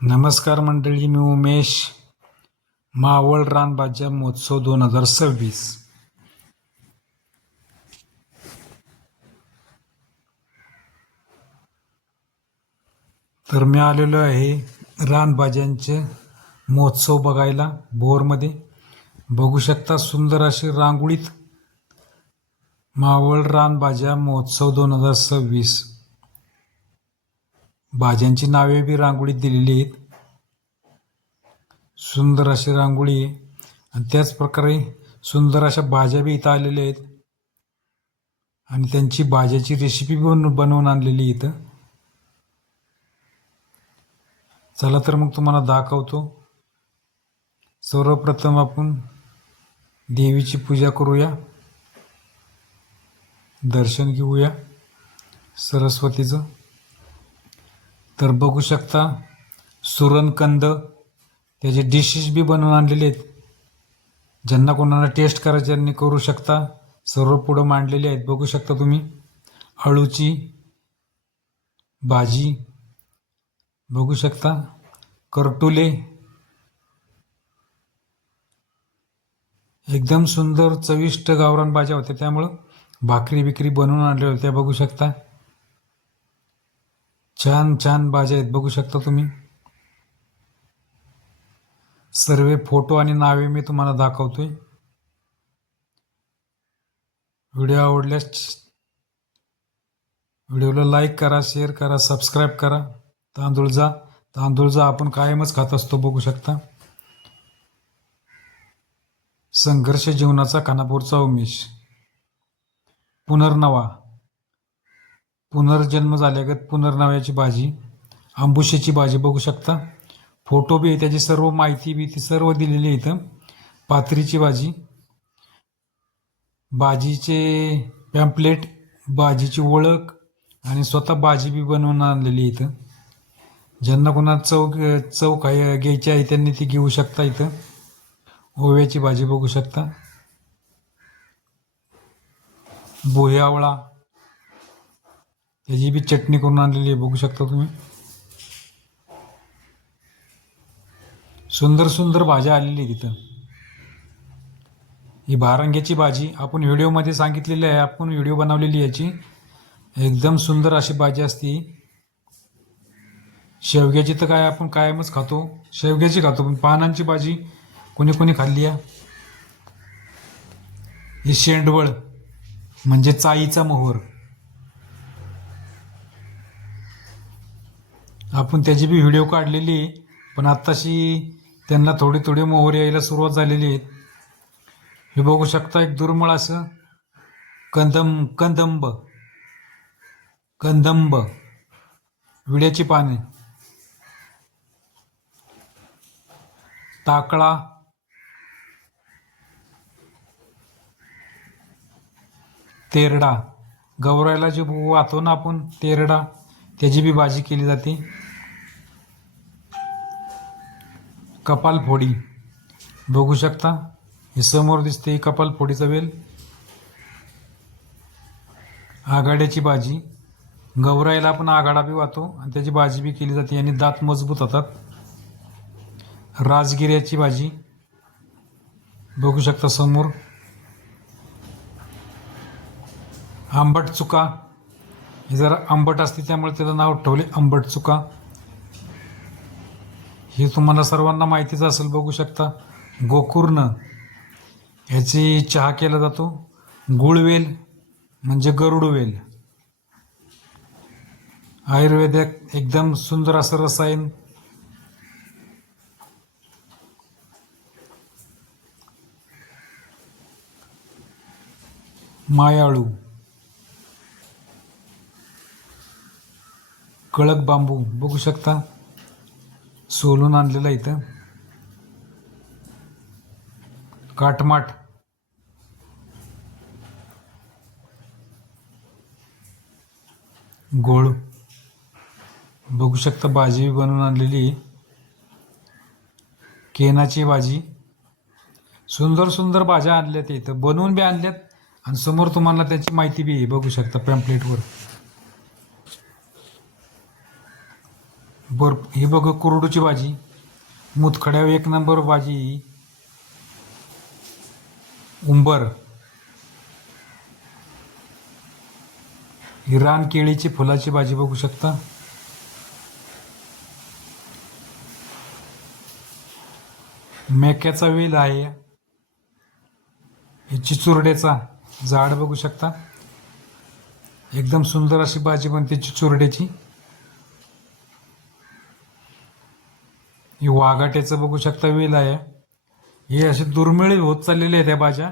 नमस्कार मंडळी, मी उमेश. मावळ रानभाज्या महोत्सव 2026. तर मी आलेलो आहे रानभाज्यांचे महोत्सव बघायला भोरमध्ये. बघू शकता सुंदर अशी रांगोळीत मावळ रानभाज्या महोत्सव 2026. भाज्यांची नावे बी रांगोळीत दिलेली आहेत. सुंदर अशी रांगोळी आहे आणि त्याच प्रकारे सुंदर अशा भाज्या बी इथं आलेल्या आहेत आणि त्यांची भाज्याची रेसिपी बनवून आणलेली इथं. चला तर मग तुम्हाला दाखवतो. सर्वप्रथम आपण देवीची पूजा करूया, दर्शन घेऊया सरस्वतीचं. तर बघू शकता सुरणकंद, त्याचे डिशेस बी बनवून आणलेले आहेत. ज्यांना कोणाला टेस्ट करायचे त्यांनी करू शकता. सर्व पुढं मांडलेले आहेत, बघू शकता तुम्ही. अळूची भाजी बघू शकता, करटुले, एकदम सुंदर चविष्ट गावरान भाज्या होत्या, त्यामुळं भाकरी बिकरी बनवून आणल्या होत्या. बघू शकता छान छान भाज्या आहेत, बघू शकता तुम्ही. सर्व फोटो आणि नावे मी तुम्हाला दाखवतोय. व्हिडिओ आवडल्यास व्हिडिओला लाईक करा, शेअर करा, सबस्क्राईब करा. तांदूळ आपण कायमच खात असतो, बघू शकता. संघर्ष जीवनाचा खानापूरचा उमेश. पुनर्नवा, पुनर्जन्म झाल्यागत पुनर्नव्याची भाजी, आंबुशीची भाजी बघू शकता. फोटो बी त्याची सर्व माहिती बी ती सर्व दिलेली आहे इथं. पात्रीची भाजी, भाजीचे पॅम्पलेट, भाजीची ओळख आणि स्वतः भाजी बी बनवून आणलेली इथं. ज्यांना कोणाला चव घ्यायची आहे त्यांनी ती घेऊ शकता इथं. ओव्याची भाजी बघू शकता. बोह्यावळा, त्याची बी चटणी करून आणलेली आहे, बघू शकता तुम्ही. सुंदर सुंदर भाज्या आलेली आहेत इथं. ही भारंग्याची भाजी आपण व्हिडिओमध्ये सांगितलेली आहे, आपण व्हिडिओ बनवलेली याची. एकदम सुंदर अशी भाजी असती. शेवग्याची तर काय आपण कायमच खातो, शेवग्याची खातो, पण पानांची भाजी कोणी कोणी खाल्ली आहे. ही शेंडवळ म्हणजे चाईचा मोहर, आपण त्याची बी व्हिडिओ काढलेली आहे, पण आत्ताशी त्यांना थोडे थोडे मोहर यायला सुरुवात झालेली आहेत. हे बघू शकता एक दुर्मिळ असं कंदंब विड्याची पाने, टाकळा, तेरडा, गौरायला जे वाहतो ना आपण तेरडा, त्याची बी भाजी केली जाते. कपालफोडी बघू शकता, हे समोर दिसते कपालफोडीचा वेल. आघाड्याची भाजी, गौराईला आपण आघाडा बी वाहतो आणि त्याची भाजी बी केली जाते आणि दात मजबूत होतात. राजगिऱ्याची भाजी बघू शकता समोर. आंबट चुका, हे जरा आंबट असते त्यामुळे त्याचं नाव ठेवले आंबट चुका. हे तुम्हाला सर्वांना माहितीच असेल, बघू शकता. गोकर्ण, ह्याची चहा केला जातो. गुळवेल म्हणजे गरुडवेल, आयुर्वेदिक एकदम सुंदर असं रसायन. मायाळू, कळक बांबू बघू शकता, सोलून आणलेला इथं. काटमाट, गोळ बघू शकता, भाजी बनवून आणलेली. केनाची भाजी, सुंदर सुंदर भाज्या आणल्यात इथं, बनवून बी आणल्यात आणि समोर तुम्हाला त्याची माहिती बी बघू शकता पॅम्पलेटवर. ही बघू कुरडूची भाजी, मुतखड्या एक नंबर भाजी ही. उंबर, ही रान केळीची फुलाची भाजी बघू शकता. मेक्याचा वेल आहे. हे चिचुरड्याचा झाड बघू शकता. एकदम सुंदर अशी भाजी बनते चिचुरड्याची. ही वाघाट्याचं बघू शकता वेल आहे. हे असे दुर्मिळ होत चाललेले आहेत या भाज्या,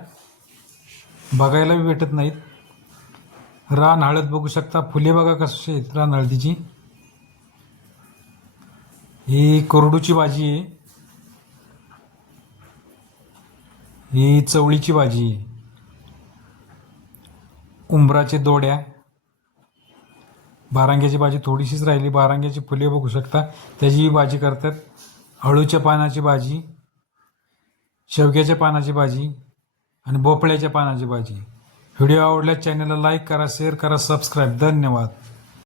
बघायला भेटत नाहीत. रान हळद बघू शकता. फुले बघा कशी आहेत रान हळदीची. ही कोरडूची भाजी आहे. ही चवळीची भाजी आहे. उंबराचे दोड्या, बारांग्याची भाजी थोडीशीच राहिली. बारांग्याची फुले बघू शकता, त्याची भाजी करतात. अळूच्या पानाची भाजी, शेवग्याच्या पानाची भाजी आणि भोपळ्याच्या पानाची भाजी. व्हिडिओ आवडल्यास चॅनलला लाईक करा, शेअर करा, सबस्क्राईब. धन्यवाद.